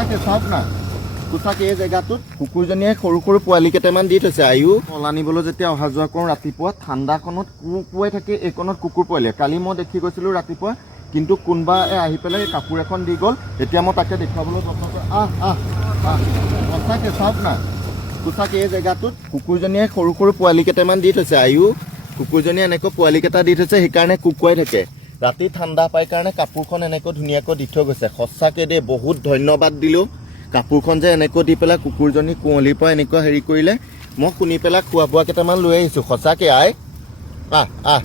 সঁচাকে চাওক না সঁচাকে এই জেগাটোত কুকুৰজনীয়ে সৰু সৰু পোৱালি কেইটামান দি থৈছে। আয়ু কল আনিবলৈ যেতিয়া অহা যোৱা কৰোঁ ৰাতিপুৱা ঠাণ্ডাখনত কু কুৱাই থাকে এইকণত কুকুৰ পোৱালিয়ে। কালি মই দেখি গৈছিলোঁ ৰাতিপুৱা কিন্তু কোনোবা আহি পেলাই কাপোৰ এখন দি গ'ল। এতিয়া মই তাকে দেখুৱাবলৈ যত্ন কৰোঁ আহ সঁচাকে চাওক না সঁচাকে এই জেগাটোত কুকুৰজনীয়ে সৰু সৰু পোৱালি কেইটামান দি থৈছে। আয়ু কুকুৰজনীয়ে এনেকৈ পোৱালি কেইটা দি থৈছে সেইকাৰণে কুকুৱাই থাকে। ৰাতি ঠাণ্ডা পাই কাৰণে কাপোৰখন এনেকৈ ধুনীয়াকৈ দি থৈ গৈছে। সঁচাকৈ দেই, বহুত ধন্যবাদ দিলোঁ। কাপোৰখন যে এনেকৈ দি পেলাই কুকুৰজনী কুঁৱলীৰ পৰা এনেকুৱা হেৰি কৰিলে, মই শুনি পেলাই খোৱা বোৱা কেইটামান লৈ আহিছোঁ। সঁচাকৈ, আই। আহ আহ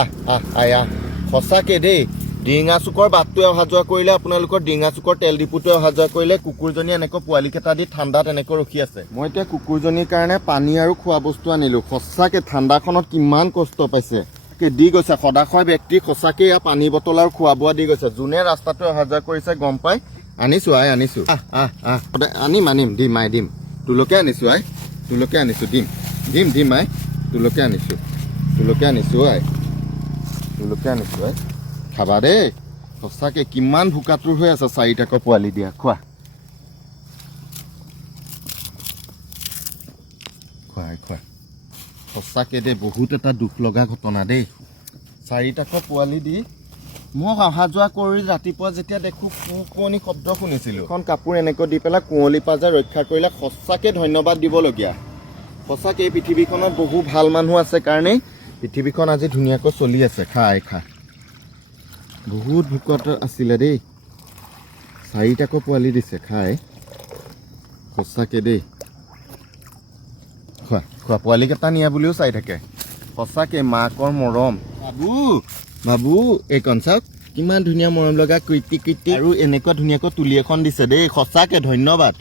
আহ আহ, আই, আহ। সঁচাকৈ দেই, ডিঙা চুকৰ বাটটোৱে অহা যোৱা কৰিলে, আপোনালোকৰ ডিঙা চুকৰ তেল ডিপুটোৱে অহা যোৱা কৰিলে, কুকুৰজনী এনেকৈ পোৱালি কেইটা দি ঠাণ্ডাত এনেকৈ ৰখি আছে। মই এতিয়া কুকুৰজনীৰ কাৰণে পানী আৰু খোৱা বস্তু আনিলোঁ। সঁচাকৈ ঠাণ্ডাখনত কিমান কষ্ট পাইছে। দি গৈছে। সদাশয় ব্যক্তি সঁচাকৈ এয়া পানী বটল আৰু খোৱা বোৱা দি গৈছে। যোনে ৰাস্তাটো অহা যোৱা কৰিছে গম পাই? আনিছোঁ আই আনিছোঁ। আহ আহ আহ। সদায় আনিম আনিম দিম আই দিম। তোলৈকে আনিছোঁ আই। তোলৈকে আনিছোঁ দিম। দিম দিম আই। তোলৈকে আনিছোঁ। তোলৈকে আনিছোঁ আই। তোলৈকে আনিছোঁ আই। খাবা দেই। সঁচাকৈ কিমান ভোকাতুৰ হৈ আছে চাৰিটাকৈ পোৱালি দিয়া। খোৱা। খোৱা খোৱা। সঁচাকৈ দেই, বহুত এটা দুখ লগা ঘটনা দেই। চাৰিটাকৈ পোৱালি দি মোক অহা যোৱা কৰি ৰাতিপুৱা যেতিয়া দেখোঁ কু কুঁৱনী শব্দ শুনিছিলোঁ। এখন কাপোৰ এনেকৈ দি পেলাই কুঁৱলীৰ পৰা ৰক্ষা কৰিলে সঁচাকৈ ধন্যবাদ দিবলগীয়া। সঁচাকৈ এই পৃথিৱীখনত বহু ভালো মানুহ আছে কাৰণেই পৃথিৱীখন আজি ধুনীয়াকৈ চলি আছে। খাই খা। বহুত ভোকত আছিলে দেই। চাৰিটাকৈ পোৱালি দিছে খাই সঁচাকৈ দেই। খোৱা খোৱা। পোৱালিকেইটা নিয়া বুলিও চাই থাকে। সঁচাকৈ মাকৰ মৰম। বাবু! বাবু এইকণ চাওক কিমান ধুনীয়া মৰম লগা কৃতি কৃতি। আৰু এনেকুৱা ধুনীয়াকৈ তুলি এখন দিছে দেই। সঁচাকৈ ধন্যবাদ।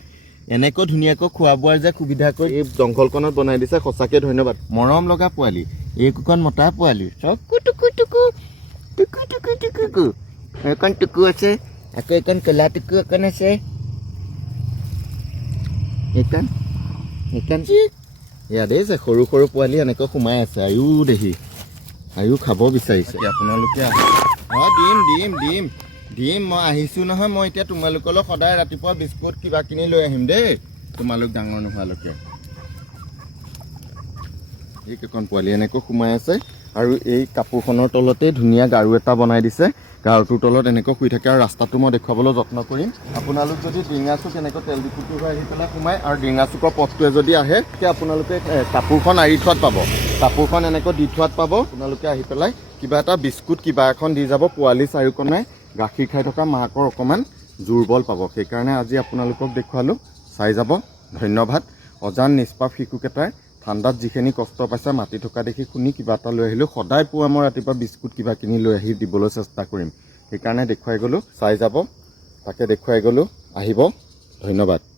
এনেকৈ ধুনীয়াকৈ খোৱা বোৱাৰ যে সুবিধা কৰি এই জংঘলখনত বনাই দিছে সঁচাকৈ ধন্যবাদ। মৰম লগা পোৱালি এইকণ মতা পোৱালি চকু টুকু টুকু টুকু টুকু টুকু টুকু। এইকণ টুকু আছে আকৌ এইকণ ক'লা টুকু অকণ আছে। এইকণ এইকণ এয়া দেই যে সৰু সৰু পোৱালি এনেকৈ সোমাই আছে আয়ু দেহি আয়ু খাব বিচাৰিছে। আপোনালোকে অঁ দিম দিম দিম দিম মই আহিছোঁ নহয় মই এতিয়া তোমালোকলৈ সদায় ৰাতিপুৱা বিস্কুট কিবা কিনি লৈ আহিম দেই তোমালোক ডাঙৰ নোহোৱালৈকে। এইকেইখন পোৱালি এনেকৈ সোমাই আছে। আৰু এই কাপোৰখনৰ তলতে ধুনীয়া গাৰু এটা বনাই দিছে। গাৰুটোৰ তলত এনেকৈ শুই থাকে আৰু ৰাস্তাটো মই দেখুৱাবলৈ যত্ন কৰিম। আপোনালোক যদি ডিঙাচুক এনেকৈ তেল ডিপুটো হৈ আহি পেলাই সোমাই আৰু ডিঙাচুকৰ পথটোৱে যদি আহে তেতিয়া আপোনালোকে কাপোৰখন আঁৰি থোৱাত পাব। কাপোৰখন এনেকৈ দি থোৱাত পাব। আপোনালোকে আহি পেলাই কিবা এটা বিস্কুট কিবা এখন দি যাব। পোৱালি চাৰিওকণাই গাখীৰ খাই থকা মাকৰ অকণমান জোৰ বল পাব। সেইকাৰণে আজি আপোনালোকক দেখুৱালোঁ। চাই যাব। ধন্যবাদ। অজান নিষ্পাপ শিশুকেইটাই ঠাণ্ডাত যিখিনি কষ্ট পাইছে মাতি থকা দেখি শুনি কিবা এটা লৈ আহিলোঁ। সদায় পুৱা মই ৰাতিপুৱা বিস্কুট কিবা কিনি লৈ আহি দিবলৈ চেষ্টা কৰিম। সেইকাৰণে দেখুৱাই গ'লোঁ। চাই যাব। তাকে দেখুৱাই গ'লোঁ। আহিব। ধন্যবাদ।